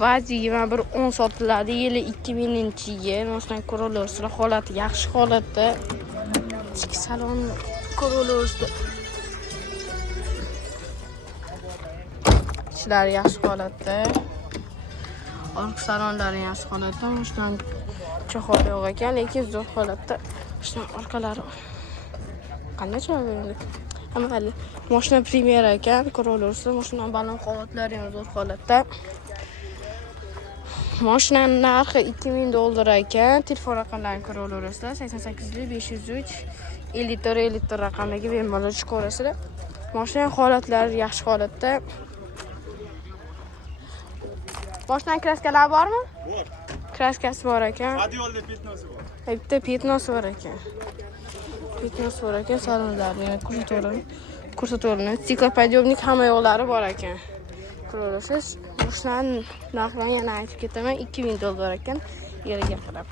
Vaz 21.10 sotiladi. Yili 2000-yil. Mashina Corolla holati yaxshi holatda. Ichki salon Corolla ishlari yaxshi holatda. Orqa salonlari yaxshi holatda. Mashina chahol yo'q ekan, lekin zo'r holatda. Mashina orqalari qanday chiroyli. Amal mashina Primera ekan, Corolla mashina balon qavatlari ham zo'r holatda. Mashinaning narxi $2000 ekan. Telefon raqamlarini ko'rib olasizlar. 88 503 50 raqamiga bemalol chiqaverasizlar. Mashina holatlari yaxshi holatda. Mashinaning kraskalari bormi? Bor. Kraskasi bor ekan. Radiolda petnosi bor. Bitta petnosi bor ekan. Petnosi bor ekan, salonlarni ko'rsatuvlarni, stiklopodiyobnik hamma yo'llari bor ekan. Ko'rasiz. Mashinaning narxini yana aytib ketaman, $2000 ekan. Yeriga qarab.